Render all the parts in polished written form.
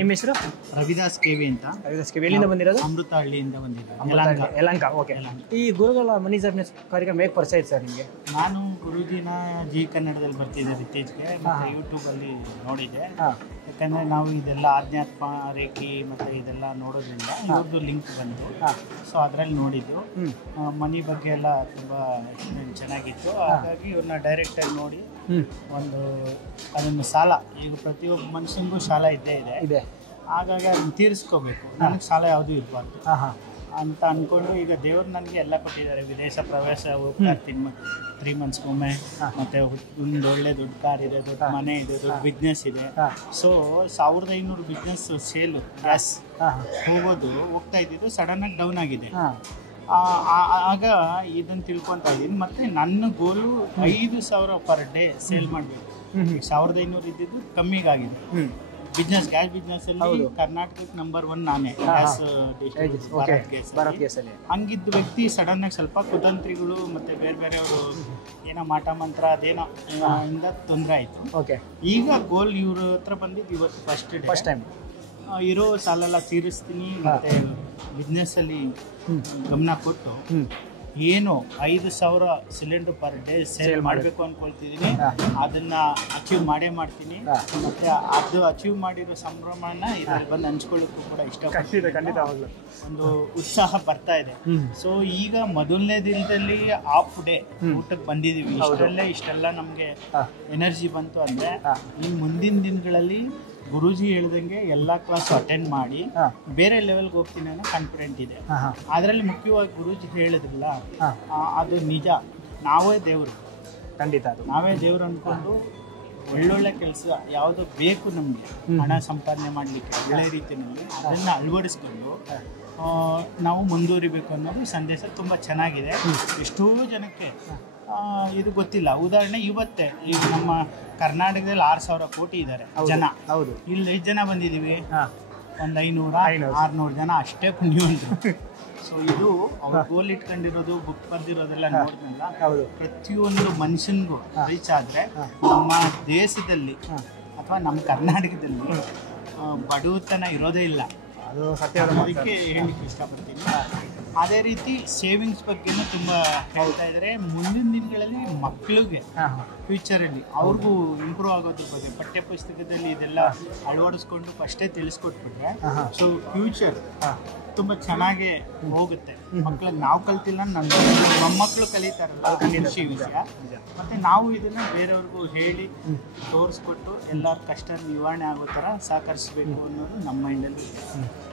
ನಿಮ್ಮ ಹೆಸರು? ರವಿದಾಸ್ ಕೆವಿ ಅಂತ. ರವಿದಾಸ್ ಕೆವಿ. ಎಲ್ಲಿಂದ ಬಂದಿರೋದು? ಅಮೃತಹಳ್ಳಿಯಿಂದ ಬಂದಿರೋದು. ಯಲಹಂಕ. ಓಕೆ. ಈ ಗುರುಗಳ ಮನಿ ಸರ್ವಿಸ್ ಕಾರ್ಯಕ್ರಮ ಹೇಗೆ ಪರಿಚಯ ಇದೆ ಸರ್ ನಿಮಗೆ? ನಾನು ಗುರೂಜಿನ ಜಿ ಕನ್ನಡದಲ್ಲಿ ಬರ್ತಿದ್ದೆ ಇತ್ತೀಚೆಗೆ, ಮತ್ತು ಯೂಟ್ಯೂಬಲ್ಲಿ ನೋಡಿದ್ದೆ. ಯಾಕಂದರೆ ನಾವು ಇದೆಲ್ಲ ಆಧ್ಯಾತ್ಮ ರೇಖಿ ಮತ್ತು ಇದೆಲ್ಲ ನೋಡೋದ್ರಿಂದ ಇವ್ರದ್ದು ಲಿಂಕ್ ಬಂತು. ಸೊ ಅದರಲ್ಲಿ ನೋಡಿದ್ದು ಮನಿ ಬಗ್ಗೆ ಎಲ್ಲ ತುಂಬ ಚೆನ್ನಾಗಿತ್ತು. ಹಾಗಾಗಿ ಇವ್ರನ್ನ ಡೈರೆಕ್ಟಾಗಿ ನೋಡಿ ಒಂದು ಅದನ್ನು ಸಾಲ, ಈಗ ಪ್ರತಿಯೊಬ್ಬ ಮನುಷ್ಯನಿಗೂ ಸಾಲ ಇದ್ದೇ ಇದೆ. ಹಾಗಾಗಿ ಅದನ್ನು ತೀರಿಸ್ಕೋಬೇಕು. ನನಗೆ ಸಾಲ ಯಾವುದೂ ಇರಬಾರ್ದು ಅಂತ ಅಂದ್ಕೊಂಡು ಈಗ ದೇವರು ನನಗೆ ಎಲ್ಲ ಕೊಟ್ಟಿದ್ದಾರೆ. ವಿದೇಶ ಪ್ರವಾಸ ಹೋಗ್ತಾ ಇರ್ತೀನಿ 3 ಮಂತ್ಸ್ಗೊಮ್ಮೆ. ಮತ್ತು ಒಂದು ಒಳ್ಳೆ ದೊಡ್ಡ ಕಾರ್ ಇದೆ, ದೊಡ್ಡ ಮನೆ ಇದೆ, ದೊಡ್ಡ ಬಿಸ್ನೆಸ್ ಇದೆ. ಸೊ 1500 ಬಿಸ್ನೆಸ್ ಸೇಲು ಗ್ಯಾಸ್ ಹೋಗ್ತಾ ಇದ್ದಿದ್ದು ಸಡನ್ನಾಗಿ ಡೌನ್ ಆಗಿದೆ. ಆಗ ಇದನ್ನು ತಿಳ್ಕೊತಾ ಇದ್ದೀನಿ. ಮತ್ತು ನನ್ನ ಗೋಲು 5000 ಪರ್ ಡೇ ಸೇಲ್ ಮಾಡಬೇಕು. 1500 ಇದ್ದಿದ್ದು ಕಮ್ಮಿಗಾಗಿದೆ. ಬಿಸ್ನೆಸ್ ಗ್ಯಾಸ್ ಬಿಸ್ನೆಸ್ಸಲ್ಲಿ ಕರ್ನಾಟಕಕ್ಕೆ ನಂಬರ್ 1 ನಾನೇ. ಗ್ಯಾಸ್ ಭಾರತ್ ಗ್ಯಾಸಲ್ಲಿ ಹಂಗಿದ್ದ ವ್ಯಕ್ತಿ ಸಡನ್ನಾಗಿ ಸ್ವಲ್ಪ ಕುತಂತ್ರಿಗಳು ಮತ್ತು ಬೇರೆಯವರು ಏನೋ ಮಾಟ ಮಂತ್ರ ಅದೇನೋ ಇಂದ ತೊಂದರೆ ಆಯಿತು. ಈಗ ಗೋಲ್ ಇವ್ರ ಹತ್ರ ಬಂದಿದ್ದು ಇವತ್ತು ಫಸ್ಟ್ ಟೈಮ್. ಇರೋ ಸಾಲೆಲ್ಲ ತೀರಿಸ್ತೀನಿ ಮತ್ತು ಬಿಸ್ನೆಸ್ಸಲ್ಲಿ ಗಮನ ಕೊಟ್ಟು ಏನು 5000 ಸಿಲಿಂಡರ್ ಪರ್ ಡೇ ಸೇಲ್ ಮಾಡಬೇಕು ಅಂದ್ಕೊಳ್ತಿದ್ದೀನಿ. ಅದನ್ನು ಅಚೀವ್ ಮಾಡ್ತೀನಿ. ಮತ್ತು ಅದು ಅಚೀವ್ ಮಾಡಿರೋ ಸಂಭ್ರಮನ ಇದರಲ್ಲಿ ಬಂದು ಹಂಚ್ಕೊಳ್ಳೋಕ್ಕೂ ಕೂಡ ಇಷ್ಟಪಡ್ತೀನಿ. ಒಂದು ಉತ್ಸಾಹ ಬರ್ತಾ ಇದೆ. ಸೊ ಈಗ ಮೊದಲನೇ ದಿನದಲ್ಲಿ ಹಾಫ್ ಡೇ ಊಟಕ್ಕೆ ಬಂದಿದ್ದೀವಿ. ಇಷ್ಟೆಲ್ಲ ನಮಗೆ ಎನರ್ಜಿ ಬಂತು ಅಂದರೆ ಇನ್ನು ಮುಂದಿನ ದಿನಗಳಲ್ಲಿ ಗುರೂಜಿ ಹೇಳ್ದಂಗೆ ಎಲ್ಲ ಕ್ಲಾಸ್ ಅಟೆಂಡ್ ಮಾಡಿ ಬೇರೆ ಲೆವೆಲ್ಗೆ ಹೋಗ್ತೀನಿ ಅನ್ನೋ ಕಾನ್ಫಿಡೆಂಟ್ ಇದೆ. ಅದರಲ್ಲಿ ಮುಖ್ಯವಾಗಿ ಗುರೂಜಿ ಹೇಳಿದ್ರಲ್ಲ, ಅದು ನಿಜ. ನಾವೇ ದೇವರು, ಖಂಡಿತ ನಾವೇ ದೇವರು ಅಂದ್ಕೊಂಡು ಒಳ್ಳೊಳ್ಳೆ ಕೆಲಸ ಯಾವುದು ಬೇಕು ನಮಗೆ ಹಣ ಸಂಪಾದನೆ ಮಾಡಲಿಕ್ಕೆ ಒಳ್ಳೆ ರೀತಿಯಲ್ಲಿ ಅದನ್ನು ಅಳವಡಿಸ್ಕೊಂಡು ನಾವು ಮುಂದುವರಿಬೇಕು ಅನ್ನೋದು ಸಂದೇಶ ತುಂಬ ಚೆನ್ನಾಗಿದೆ. ಎಷ್ಟೋ ಜನಕ್ಕೆ ಇದು ಗೊತ್ತಿಲ್ಲ. ಉದಾಹರಣೆ ಇವತ್ತೇ ಈಗ ನಮ್ಮ ಕರ್ನಾಟಕದಲ್ಲಿ 6000 ಕೋಟಿ ಇದ್ದಾರೆ ಜನ. ಇಲ್ಲಿ 5 ಜನ ಬಂದಿದ್ದೀವಿ, ಒಂದು 500-600 ಜನ ಅಷ್ಟೇ ಪುಣ್ಯವಂತರು. ಸೊ ಇದು ಅವ್ರು ಗೋಲ್ ಇಟ್ಕೊಂಡಿರೋದು, ಬುಕ್ ಬರ್ದಿರೋದೆಲ್ಲ ನೋಡಿದ್ನಲ್ಲ, ಪ್ರತಿಯೊಂದು ಮನುಷ್ಯನಿಗೂ ರೀಚ್ ಆದರೆ ನಮ್ಮ ದೇಶದಲ್ಲಿ ಅಥವಾ ನಮ್ಮ ಕರ್ನಾಟಕದಲ್ಲಿ ಬಡವತನ ಇರೋದೇ ಇಲ್ಲ. ಅದು ಸತ್ಯ. ಅದಕ್ಕೆ ಹೇಳಲಿಕ್ಕೆ ಇಷ್ಟಪಡ್ತೀನಿ. ಅದೇ ರೀತಿ ಸೇವಿಂಗ್ಸ್ ಬಗ್ಗೆನೂ ತುಂಬ ಹೇಳ್ತಾ ಇದ್ದಾರೆ. ಮುಂದಿನ ದಿನಗಳಲ್ಲಿ ಮಕ್ಕಳಿಗೆ ಫ್ಯೂಚರಲ್ಲಿ ಅವ್ರಿಗೂ ಇಂಪ್ರೂವ್ ಆಗೋದ್ರ ಬಗ್ಗೆ ಪಠ್ಯ ಪುಸ್ತಕದಲ್ಲಿ ಇದೆಲ್ಲ ಅಳವಡಿಸ್ಕೊಂಡು ಫಸ್ಟೇ ತಿಳಿಸ್ಕೊಟ್ಬಿಟ್ರೆ ಸೊ ಫ್ಯೂಚರ್ ತುಂಬ ಚೆನ್ನಾಗೇ ಹೋಗುತ್ತೆ. ಮಕ್ಕಳಿಗೆ ನಾವು ಕಲ್ತಿಲ್ಲ, ನನ್ನ ಮೊಮ್ಮಕ್ಕಳು ಕಲಿತಾರಲ್ಲ, ಖುಷಿ ವಿಷಯ. ಮತ್ತು ನಾವು ಇದನ್ನು ಬೇರೆಯವ್ರಿಗೂ ಹೇಳಿ ತೋರಿಸ್ಕೊಟ್ಟು ಎಲ್ಲರ ಕಷ್ಟ ನಿವಾರಣೆ ಆಗೋ ಥರ ಸಹಕರಿಸಬೇಕು ಅನ್ನೋದು ನಮ್ಮ ಮೈಂಡಲ್ಲಿ.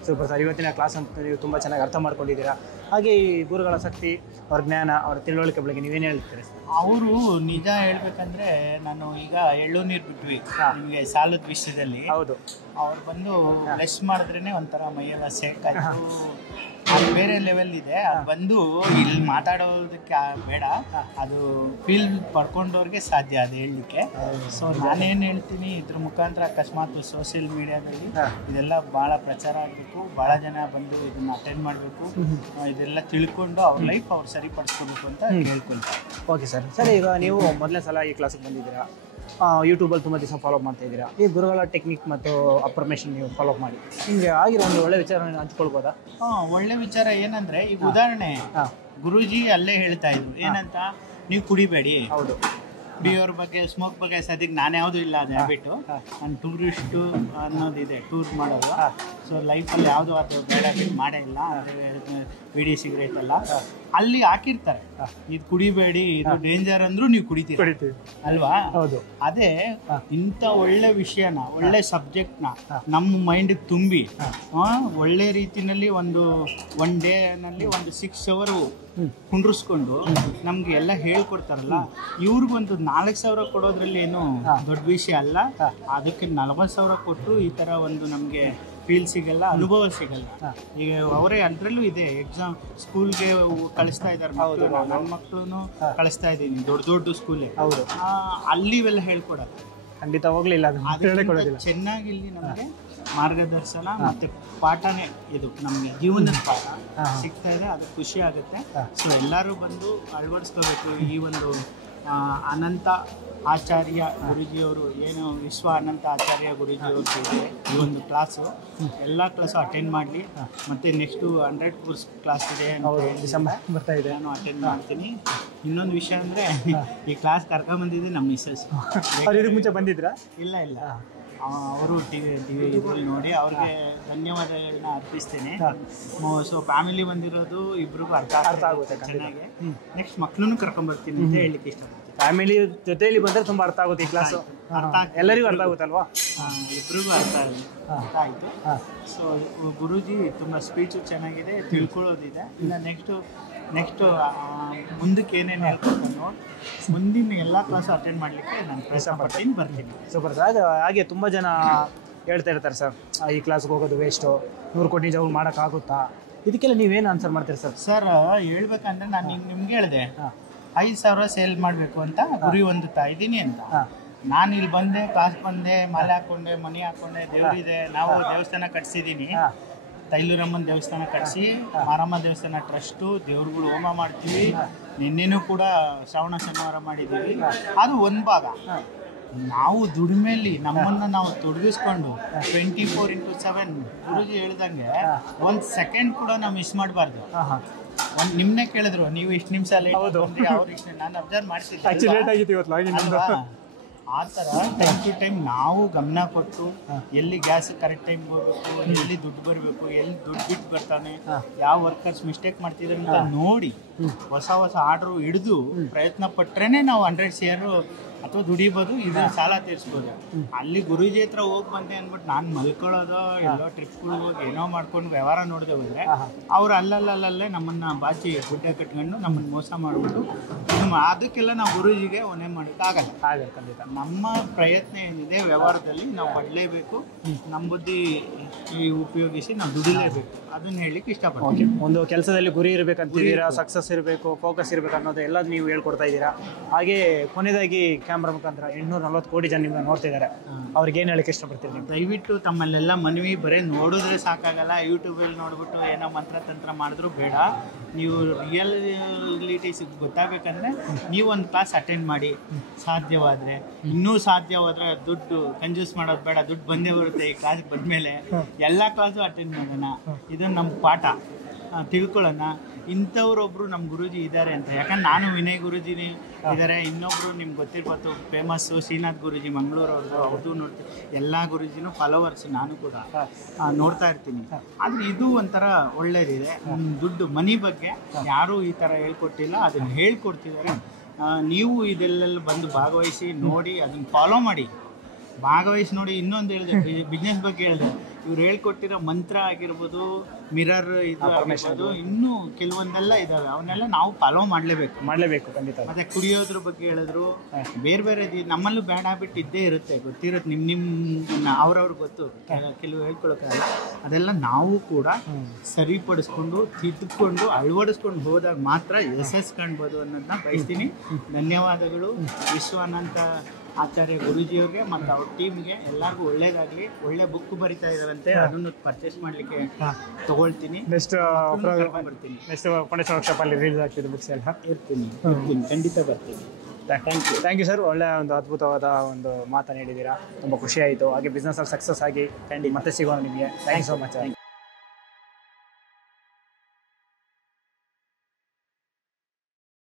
Super sir. ಇವತ್ತಿನ ಕ್ಲಾಸ್ ಅಂತ ನೀವು ತುಂಬ ಚೆನ್ನಾಗಿ ಅರ್ಥ ಮಾಡ್ಕೊಂಡಿದ್ದೀರಾ. ಹಾಗೆ ಈ ಗುರುಗಳ ಶಕ್ತಿ, ಅವ್ರ ಜ್ಞಾನ, ಅವ್ರ ತಿಳುವಳಿಕೆ ಬಗ್ಗೆ ನೀವೇನು ಹೇಳ್ತೀರಿ? ಅವರು ನಿಜ ಹೇಳ್ಬೇಕಂದ್ರೆ, ನಾನು ಈಗ ಎಳ್ಳು ನೀರು ಬಿಟ್ವಿ ನಿಮಗೆ ಸಾಲದ ವಿಷಯದಲ್ಲಿ. ಅವ್ರು ಬಂದು ಬ್ಲೆಸ್ ಮಾಡಿದ್ರೇ ಒಂಥರ ಮೈಯೆಲ್ಲ ಸೇಕಾಯ್ತು. ಅದು ಬೇರೆ ಲೆವೆಲ್ ಇದೆ. ಅದು ಬಂದು ಇಲ್ಲಿ ಮಾತಾಡೋದಕ್ಕೆ ಬೇಡ, ಅದು ಫೀಲ್ ಪಡ್ಕೊಂಡವ್ರಿಗೆ ಸಾಧ್ಯ ಅದು ಹೇಳಲಿಕ್ಕೆ. ಸೊ ನಾನೇನು ಹೇಳ್ತೀನಿ, ಇದ್ರ ಮುಖಾಂತರ ಅಕಸ್ಮಾತ್ ಸೋಷಿಯಲ್ ಮೀಡಿಯಾದಲ್ಲಿ ಇದೆಲ್ಲ ಭಾಳ ಪ್ರಚಾರ ಆಗಬೇಕು, ಭಾಳ ಜನ ಬಂದು ಇದನ್ನು ಅಟೆಂಡ್ ಮಾಡಬೇಕು, ಇದೆಲ್ಲ ತಿಳ್ಕೊಂಡು ಅವ್ರ ಲೈಫ್ ಅವ್ರು ಸರಿಪಡಿಸ್ಕೋಬೇಕು ಅಂತ ಹೇಳ್ಕೊಳ್ತಾರೆ. Okay sir. ಸರಿ, ಈಗ ನೀವು ಮೊದಲನೇ ಸಲ ಈ ಕ್ಲಾಸಿಗೆ ಬಂದಿದ್ದೀರಾ, ಯೂಟ್ಯೂಬಲ್ಲಿ ತುಂಬ ದಿವಸ ಫಾಲೋ ಮಾಡ್ತಾ ಇದ್ದೀರಾ. ಈ ಗುರುಗಳ ಟೆಕ್ನಿಕ್ ಮತ್ತು ಅಪ್ರಮೇಷನ್ ನೀವು ಫಾಲೋ ಮಾಡಿ ನಿಮಗೆ ಆಗಿರೋ ಒಂದು ಒಳ್ಳೆ ವಿಚಾರ ಹಂಚ್ಕೊಳ್ಬೋದಾ? ಒಳ್ಳೆ ವಿಚಾರ ಏನಂದರೆ, ಈಗ ಉದಾಹರಣೆ ಗುರೂಜಿ ಅಲ್ಲೇ ಹೇಳ್ತಾ ಇದ್ರು ಏನಂತ, ನೀವು ಕುಡಿಬೇಡಿ. ಕುಡಿಯೋರ ಬಗ್ಗೆ, ಸ್ಮೋಕ್ ಬಗ್ಗೆ ಸದ್ಯಕ್ಕೆ ನಾನು ಯಾವುದೂ ಇಲ್ಲ, ಅದು ಹ್ಯಾಬಿಟು. ನಾನು ಟೂರಿಸ್ಟು ಅನ್ನೋದಿದೆ, ಟೂರ್ ಮಾಡೋದು. ಸೊ ಲೈಫಲ್ಲಿ ಯಾವುದೂ ಅದು ಬೇಡ ಮಾಡೇ ಇಲ್ಲ. ಅಂದರೆ ಬಿಡಿ ಸಿಗರೇಟ್ ಎಲ್ಲ ಅಲ್ಲಿ ಹಾಕಿರ್ತಾರೆ, ಇದು ಕುಡಿಬೇಡಿ, ಇದು ಡೇಂಜರ್ ಅಂದ್ರೂ ನೀವು ಕುಡಿತೀರಿ ಅಲ್ವಾ? ಅದೇ ಇಂಥ ಒಳ್ಳೆ ವಿಷಯನ, ಒಳ್ಳೆ ಸಬ್ಜೆಕ್ಟ್ನ ನಮ್ಮ ಮೈಂಡಿಗೆ ತುಂಬಿ ಒಳ್ಳೆ ರೀತಿಯಲ್ಲಿ ಒನ್ ಡೇನಲ್ಲಿ ಒಂದು 6 ಅವರ್ ಕುಂಡ್ರಿಸ್ಕೊಂಡು ನಮ್ಗೆ ಎಲ್ಲ ಹೇಳ್ಕೊಡ್ತಾರಲ್ಲ, ಇವ್ರಿಗೊಂದು 4000 ಕೊಡೋದ್ರಲ್ಲಿ ಏನು ದೊಡ್ಡ ವಿಷಯ ಅಲ್ಲ. ಅದಕ್ಕೆ 40,000 ಕೊಟ್ಟರು ಈ ಥರ ಒಂದು ನಮಗೆ ಫೀಲ್ ಸಿಗಲ್ಲ, ಅನುಭವ ಸಿಗಲ್ಲ. ಈಗ ಅವರೇ ಅದರಲ್ಲೂ ಇದೆ, ಎಕ್ಸಾಮ್ ಸ್ಕೂಲ್ಗೆ ಕಳಿಸ್ತಾ ಇದ್ದಾರೆ ಮಕ್ಕಳು. ನನ್ನ ಮಕ್ಕಳು ಕಳಿಸ್ತಾ ಇದ್ದೀನಿ ದೊಡ್ಡ ಸ್ಕೂಲಿಗೆ. ಅಲ್ಲಿ ಇವೆಲ್ಲ ಹೇಳ್ಕೊಡಲ್ಲ, ಖಂಡಿತ ಹೋಗ್ಲಿಲ್ಲ. ಚೆನ್ನಾಗಿ ಇಲ್ಲಿ ನಮಗೆ ಮಾರ್ಗದರ್ಶನ ಮತ್ತು ಪಾಠನೇ ಇದು ನಮಗೆ ಜೀವನದ ಪಾಠ ಸಿಗ್ತಾ ಇದೆ. ಅದು ಖುಷಿ ಆಗುತ್ತೆ. ಸೊ ಎಲ್ಲರೂ ಬಂದು ಅಳವಡಿಸ್ಕೋಬೇಕು ಈ ಒಂದು ಅನಂತ ಆಚಾರ್ಯ ಗುರೂಜಿಯವರು ಏನು ವಿಶ್ವ ಅನಂತ ಆಚಾರ್ಯ ಗುರೂಜಿಯವರು ಇದೆ ಈ ಒಂದು ಕ್ಲಾಸು ಎಲ್ಲ ಕ್ಲಾಸು ಅಟೆಂಡ್ ಮಾಡಲಿ. ಮತ್ತು ನೆಕ್ಸ್ಟು 100 ಕೋರ್ಸ್ ಕ್ಲಾಸ್ ಇದೆ ಡಿಸೆಂಬರ್ ಬರ್ತಾ ಇದೆ, ನಾನು ಅಟೆಂಡ್ ಮಾಡ್ತೀನಿ. ಇನ್ನೊಂದು ವಿಷಯ ಅಂದರೆ ಈ ಕ್ಲಾಸ್ ಕರ್ಕೊಂಬಂದಿದ್ದೆ ನಮ್ಮ ಮಿಸ್ಸಸ್. ಇದಕ್ಕೆ ಮುಂಚೆ ಬಂದಿದ್ರಾ? ಇಲ್ಲ ಅವರು ಟಿವಿ ಇದ್ರಲ್ಲಿ ನೋಡಿ ಅವ್ರಿಗೆ ಧನ್ಯವಾದಗಳನ್ನ ಅರ್ಪಿಸ್ತೀನಿ. ಸೊ ಫ್ಯಾಮಿಲಿ ಬಂದಿರೋದು ಇಬ್ರಿಗೂ ಅರ್ಥ ಆಗುತ್ತೆ ಚೆನ್ನಾಗಿ. ನೆಕ್ಸ್ಟ್ ಮಕ್ಕಳನ್ನು ಕರ್ಕೊಂಬರ್ತೀನಿ ಅಂತ ಹೇಳಲಿಕ್ಕೆ ಇಷ್ಟಪಡ್ತೀನಿ. ಫ್ಯಾಮಿಲಿ ಜೊತೆಯಲ್ಲಿ ಬಂದರೆ ತುಂಬ ಅರ್ಥ ಆಗುತ್ತೆ ಈ ಕ್ಲಾಸು, ಎಲ್ಲರಿಗೂ ಅರ್ಥ ಆಗುತ್ತಲ್ವಾ? ಇಬ್ರಿಗೂ ಅರ್ಥ ಆಯಿತು. ಸೊ ಗುರೂಜಿ ತುಂಬ ಸ್ಪೀಚು ಚೆನ್ನಾಗಿದೆ, ತಿಳ್ಕೊಳ್ಳೋದಿದೆ. ಇಲ್ಲ ನೆಕ್ಸ್ಟು ಮುಂದಕ್ಕೆ ಏನೇನು ಹೇಳ್ತಾರೆ ನೋಡಿ ಮುಂದಿನ ಎಲ್ಲ ಕ್ಲಾಸು ಅಟೆಂಡ್ ಮಾಡಲಿಕ್ಕೆ ನಾನು ಪ್ರಯತ್ನ ಪಡ್ತೀನಿ, ಬರ್ತೀನಿ. Super sir. ಹಾಗೆ ತುಂಬ ಜನ ಹೇಳ್ತಾ ಇರ್ತಾರೆ ಸರ್, ಈ ಕ್ಲಾಸ್ಗೆ ಹೋಗೋದು ವೇಸ್ಟು, 100 ಕೋಟಿ ಜಾಬ್ ಮಾಡೋಕ್ಕಾಗುತ್ತಾ? ಇದಕ್ಕೆಲ್ಲ ನೀವೇನು ಆನ್ಸರ್ ಮಾಡ್ತೀರಿ ಸರ್? ಸರ್ ಹೇಳ್ಬೇಕಂದ್ರೆ ನಾನು ನಿಮ್ಗೆ ಹೇಳಿದೆ 5,000 ಸೇಲ್ ಮಾಡಬೇಕು ಅಂತ ಗುರಿ ಹೊಂದುತ್ತಾ ಇದ್ದೀನಿ ಅಂತ. ನಾನು ಇಲ್ಲಿ ಬಂದೆ, ಕ್ಲಾಸ್ ಬಂದೆ, ಮಾಲೆ ಹಾಕ್ಕೊಂಡೆ, ಮನಿ ಹಾಕ್ಕೊಂಡೆ, ದೇವರಿದೆ. ನಾವು ದೇವಸ್ಥಾನ ಕಟ್ಸಿದ್ದೀನಿ, ತೈಲೂರಮ್ಮನ ದೇವಸ್ಥಾನ ಕಟ್ಸಿ, ಮಾರಮ್ಮ ದೇವಸ್ಥಾನ ಟ್ರಸ್ಟು, ದೇವ್ರುಗಳು ಹೋಮ ಮಾಡ್ತೀವಿ. ನಿನ್ನೆನೂ ಕೂಡ ಶ್ರಾವಣ ಶನಿವಾರ ಮಾಡಿದ್ದೀವಿ. ಅದು ಒಂದು ಭಾಗ. ನಾವು ದುಡಿಮೆಯಲ್ಲಿ ನಮ್ಮನ್ನು ನಾವು ತೊಡಗಿಸ್ಕೊಂಡು 24/7 ಗುರೂಜಿ ಹೇಳ್ದಂಗೆ 1 ಸೆಕೆಂಡ್ ಕೂಡ ನಾವು ಮಿಸ್ ಮಾಡಬಾರ್ದು. ನಿಮ್ಮನ್ನೇ ಕೇಳಿದ್ರು, ನೀವು ಇಷ್ಟು ನಿಮಿಷ ಲೇಟ್ ಅವ್ರು ಇಷ್ಟು, ನಾನು ಅಬ್ಸರ್ವ್ ಮಾಡ್ತಿದ್ದೆ. ಆ ಥರ ಟೈಮ್ ಟು ಟೈಮ್ ನಾವು ಗಮನ ಕೊಟ್ಟು ಎಲ್ಲಿ ಗ್ಯಾಸ್ ಕರೆಕ್ಟ್ ಟೈಮ್ಗೆ ಹೋಗ್ಬೇಕು, ಎಲ್ಲಿ ದುಡ್ಡು ಬರಬೇಕು, ಎಲ್ಲಿ ದುಡ್ಡು ಬಿಟ್ಟು ಬರ್ತಾನೆ, ಯಾವ ವರ್ಕರ್ಸ್ ಮಿಸ್ಟೇಕ್ ಮಾಡ್ತಿದ್ದಾರೆ ಅಂತ ನೋಡಿ ಹೊಸ ಆರ್ಡ್ರು ಹಿಡಿದು ಪ್ರಯತ್ನ ಪಟ್ರೇ ನಾವು 100 ಶೇರು ಅಥವಾ ದುಡಿಬೋದು, ಇದನ್ನು ಸಾಲ ತೀರಿಸ್ಬೋದು. ಅಲ್ಲಿ ಗುರೂಜಿ ಹತ್ರ ಹೋಗಿ ಬಂದೆ ಅಂದ್ಬಿಟ್ಟು ನಾನು ಮಲ್ಕೊಳ್ಳೋದು, ಎಲ್ಲೋ ಟ್ರಿಪ್ಗಳು ಹೋಗಿ ಏನೋ ಮಾಡ್ಕೊಂಡು ವ್ಯವಹಾರ ನೋಡಿದೆ ಹೋದರೆ ಅವ್ರು ಅಲ್ಲಲ್ಲೇ ನಮ್ಮನ್ನು ಬಾಚಿ ಗುಡ್ಡ ಕಟ್ಕೊಂಡು ನಮ್ಮನ್ನು ಮೋಸ ಮಾಡ್ಬಿಟ್ಟು ಅದಕ್ಕೆಲ್ಲ ನಾವು ಗುರೂಜಿಗೆ ಹೊಣೆ ಮಾಡೋಕ್ಕಾಗಲ್ಲ. ನಮ್ಮ ಪ್ರಯತ್ನ ಏನಿದೆ ವ್ಯವಹಾರದಲ್ಲಿ ನಾವು ಪಡಲೇಬೇಕು, ನಮ್ಮ ಬುದ್ಧಿ ಉಪಯೋಗಿಸಿ ನಾವು ದುಡಿಲೇಬೇಕು, ಅದನ್ನು ಹೇಳಲಿಕ್ಕೆ ಇಷ್ಟಪಡ್ತೀನಿ. ಒಂದು ಕೆಲಸದಲ್ಲಿ ಗುರಿ ಇರಬೇಕಂತಿದ್ದೀರಾ, ಸಕ್ಸಸ್ ಇರಬೇಕು, ಫೋಕಸ್ ಇರಬೇಕು ಅನ್ನೋದು ಎಲ್ಲ ನೀವು ಹೇಳ್ಕೊಡ್ತಾ ಇದ್ದೀರಾ. ಹಾಗೆ ಕೊನೆಯದಾಗಿ ಕ್ಯಾಮ್ರಾ ಮುಖಾಂತರ 840 ಕೋಟಿ ಜನ ನಿಮ್ಮನ್ನ ನೋಡ್ತಿದ್ದಾರೆ, ಅವ್ರಿಗೆ ಏನು ಹೇಳಕ್ಕೆ ಇಷ್ಟಪಡ್ತೀರಿ ನೀವು? ದಯವಿಟ್ಟು ತಮ್ಮಲ್ಲೆಲ್ಲ ಮನವಿ, ಬರೀ ನೋಡಿದ್ರೆ ಸಾಕಾಗಲ್ಲ, ಯೂಟ್ಯೂಬಲ್ಲಿ ನೋಡ್ಬಿಟ್ಟು ಏನೋ ಮಂತ್ರ ಮಾಡಿದ್ರು ಬೇಡ. ನೀವು ರಿಯಾಲಿಟಿ ಗೊತ್ತಾಗಬೇಕಂದ್ರೆ ನೀವು ಒಂದು ಕ್ಲಾಸ್ ಅಟೆಂಡ್ ಮಾಡಿ, ಸಾಧ್ಯವಾದರೆ. ಇನ್ನೂ ಸಾಧ್ಯವಾದರೆ ದುಡ್ಡು ಕಂಜೂಸ್ ಮಾಡೋದು ಬೇಡ, ದುಡ್ಡು ಬಂದೇ ಬರುತ್ತೆ. ಈ ಕ್ಲಾಸ್ಗೆ ಬಂದಮೇಲೆ ಎಲ್ಲ ಕ್ಲಾಸು ಅಟೆಂಡ್ ಮಾಡೋಣ, ಇದನ್ನು ನಮ್ಮ ಪಾಠ ತಿಳ್ಕೊಳ್ಳೋಣ. ಇಂಥವ್ರೊಬ್ಬರು ನಮ್ಮ ಗುರೂಜಿ ಇದ್ದಾರೆ ಅಂತ. ಯಾಕಂದ್ರೆ ನಾನು ವಿನಯ್ ಗುರೂಜಿನಿ ಇದ್ದಾರೆ, ಇನ್ನೊಬ್ಬರು ನಿಮ್ಗೆ ಗೊತ್ತಿರ್ಬೋದು ಫೇಮಸ್ಸು ಶ್ರೀನಾಥ್ ಗುರೂಜಿ ಮಂಗಳೂರವ್ರದ್ದು, ಅವ್ರದ್ದು ನೋಡ್ತೀನಿ. ಎಲ್ಲ ಗುರೂಜಿನೂ ಫಾಲೋವರ್ಸ್, ನಾನು ಕೂಡ ನೋಡ್ತಾ ಇರ್ತೀನಿ. ಆದರೆ ಇದು ಒಂಥರ ಒಳ್ಳೇದಿದೆ. ದುಡ್ಡು ಮನಿ ಬಗ್ಗೆ ಯಾರೂ ಈ ಥರ ಹೇಳ್ಕೊಟ್ಟಿಲ್ಲ, ಅದನ್ನು ಹೇಳ್ಕೊಡ್ತಿದ್ದಾರೆ. ನೀವು ಇದೆಲ್ಲ ಬಂದು ಭಾಗವಹಿಸಿ ನೋಡಿ, ಅದನ್ನು ಫಾಲೋ ಮಾಡಿ, ಭಾಗವಹಿಸಿ ನೋಡಿ. ಇನ್ನೊಂದು ಹೇಳಿದೆ, ಬಿಸ್ನೆಸ್ ಬಗ್ಗೆ ಹೇಳಿದೆ, ಇವ್ರು ಹೇಳ್ಕೊಟ್ಟಿರೋ ಮಂತ್ರ ಆಗಿರ್ಬೋದು, ಮಿರರ್ ಇದು ಆಗಿರ್ಬೋದು, ಇನ್ನೂ ಕೆಲವೊಂದೆಲ್ಲ ಇದ್ದಾವೆ, ಅವನ್ನೆಲ್ಲ ನಾವು ಫಾಲೋ ಮಾಡಲೇಬೇಕು ಖಂಡಿತ. ಮತ್ತು ಕುಡಿಯೋದ್ರ ಬಗ್ಗೆ ಹೇಳಿದ್ರು, ಬೇರೆ ನಮ್ಮಲ್ಲೂ ಬ್ಯಾಡ್ ಹ್ಯಾಬಿಟ್ ಇದ್ದೇ ಇರುತ್ತೆ, ಗೊತ್ತಿರುತ್ತೆ. ನಿಮ್ಮ ಅವ್ರವ್ರಿಗೆ ಗೊತ್ತು, ಕೆಲವು ಹೇಳ್ಕೊಳಕ್ಕಾಗಲ್ಲ. ಅದೆಲ್ಲ ನಾವು ಕೂಡ ಸರಿಪಡಿಸ್ಕೊಂಡು ತಿದ್ದುಕೊಂಡು ಅಳವಡಿಸ್ಕೊಂಡು ಹೋದಾಗ ಮಾತ್ರ ಯಶಸ್ಸು ಕಾಣ್ಬೋದು ಅನ್ನೋದನ್ನ ಬಯಸ್ತೀನಿ. ಧನ್ಯವಾದಗಳು. ವಿಶ್ವಾನಂತ ಆಚಾರ್ಯ ಗುರೂಜಿಯವ್ರಿಗೆ ಮತ್ತು ಅವ್ರ ಟೀಮ್ಗೆ ಎಲ್ಲರಿಗೂ ಒಳ್ಳೇದಾಗಲಿ. ಒಳ್ಳೆ ಬುಕ್ ಬರಿತಾ ಇದ್ದಾರಂತೆ, ಅದನ್ನು ಪರ್ಚೇಸ್ ಮಾಡಲಿಕ್ಕೆ ತಗೊಳ್ತೀನಿ. ನೆಕ್ಸ್ಟ್ ವರ್ಕ್ಶಾಪಲ್ಲಿ ರಿಲೀಸ್ ಆಗ್ತಿದೆ ಬುಕ್ಸ್ ಎಲ್ಲ. ಇರ್ತೀನಿ, ಖಂಡಿತ ಬರ್ತೀನಿ. Thank you sir. ಒಳ್ಳೆಯ ಒಂದು ಅದ್ಭುತವಾದ ಒಂದು ಮಾತನ್ನು ಹೇಳಿದ್ದೀರಾ, ತುಂಬ ಖುಷಿ ಆಯಿತು. ಹಾಗೆ ಬಿಸ್ನೆಸ್ಸಲ್ಲಿ ಸಕ್ಸಸ್ ಆಗಿ ಮತ್ತೆ ಸಿಗೋಣ ನಿಮಗೆ. Thank you so much.